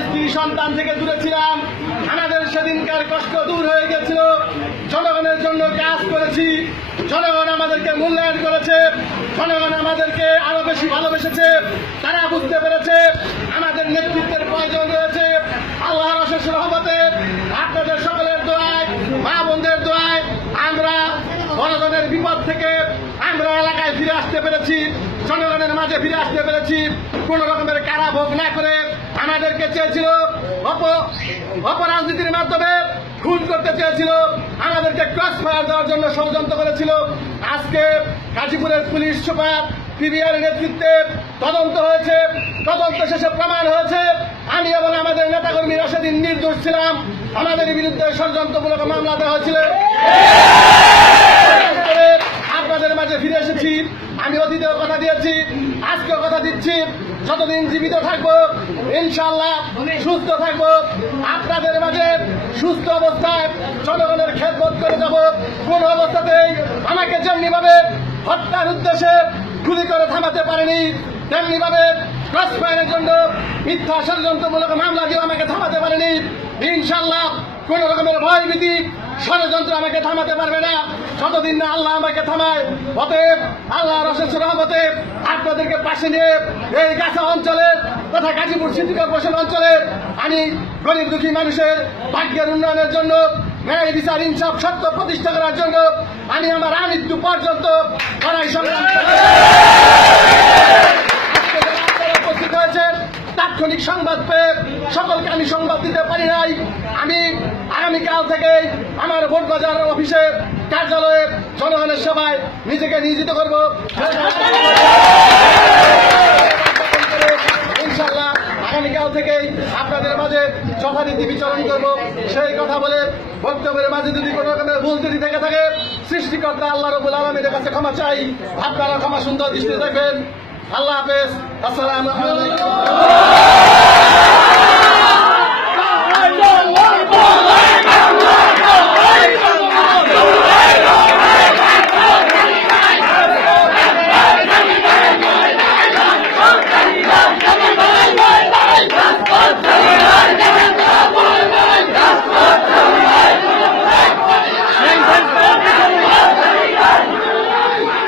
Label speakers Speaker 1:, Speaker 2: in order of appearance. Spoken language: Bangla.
Speaker 1: স্ত্রী সন্তান থেকে দূরে ছিলাম। আমাদের সেদিনকার কষ্ট দূর হয়ে গেছিল। জনগণের জন্য কাজ করেছি। জনগণ আমাদেরকে মূল্যায়ন করেছে। জনগণ আমাদেরকে আরও বেশি ভালোবেসেছে। তারা বুঝতে পেরেছে আমাদের নেতৃত্বের প্রয়োজন রয়েছে। আল্লাহর অশেষ রহমতে আপনাদের সকলের দোয়ায়, মা বোনদের দোয়ায় আমরা জনগণের বিপদ থেকে আমরা এলাকায় ফিরে আসতে পেরেছি। জনগণের মাঝে ফিরে আসতে পেরেছি। কোন রকমের কারাভোগ না করে চেয়েছিল, অপ, অপরাজনীতির মাধ্যমে খুন করতে চেয়েছিল। আমাদেরকে ক্রস ফায়ার দেওয়ার জন্য ষড়যন্ত্র করেছিল। আজকে গাজীপুরের পুলিশ সুপার পিবিআর নেতৃত্বে তদন্ত হয়েছে। তদন্ত শেষে প্রমাণ হয়েছে, আমি এবং আমাদের নেতাকর্মীরা সেদিন নির্দোষ ছিলাম। আমাদের বিরুদ্ধে ষড়যন্ত্রমূলক মামলা দেওয়া হয়েছিল। আপনাদের মাঝে ফিরে এসেছি। আমি অতীতেও কথা দিয়েছি, আজকেও কথা দিচ্ছি। যতদিন জীবিত থাকব ইনশাল্লাহ সুস্থ থাকব। আপনাদের মাঝে সুস্থ অবস্থায় জনগণের খেদমত করে যাব। কোন অবস্থাতেই আমাকে যেমনি ভাবে হত্যার উদ্দেশ্যে গুলি করে থামাতে পারেনি তেমনি ভাবে ফায়ারের জন্য, মিথ্যা ষড়যন্ত্রমূলক মামলা দিয়ে আমাকে থামাতে পারেনি। ইনশাল্লাহ কোন রকমের ভয় ভীতি ষড়যন্ত্র আমাকে থামাতে পারবে না। যতদিন না আল্লাহ আমাকে থামায়, অতএব আল্লাহ রসের রহমতে আপনাদেরকে পাশে নিয়ে এই গাছা অঞ্চলের তথা গাজীপুর সিটি কর্পোরেশন অঞ্চলের আমি গরিব দুঃখী মানুষের ভাগ্যের উন্নয়নের জন্য, ন্যায় বিচার, ইনসাফ, সত্য প্রতিষ্ঠা করার জন্য আমি আমার আমৃত্যু পর্যন্ত লড়াই সংগ্রাম করে আজকে যারা আপনারা উপস্থিত হয়েছেন তাৎক্ষণিক সংবাদ পেয়ে সকলকে আমি সংবাদ দিতে পারি নাই। আমি আগামীকাল থেকে আমার ভোট বাজার অফিসে কার্যালয়ে জনগণের সেবায় নিজেকে নিয়োজিত করব। আগামীকাল থেকেই আপনাদের করব। সেই কথা বলে কোনো ভুল থেকে থাকে, সৃষ্টিকর্তা আল্লাহ কাছে ক্ষমা চাই। আপনারা ক্ষমা সুন্দর দৃষ্টি আল্লাহ হাফেজ। আসসালামু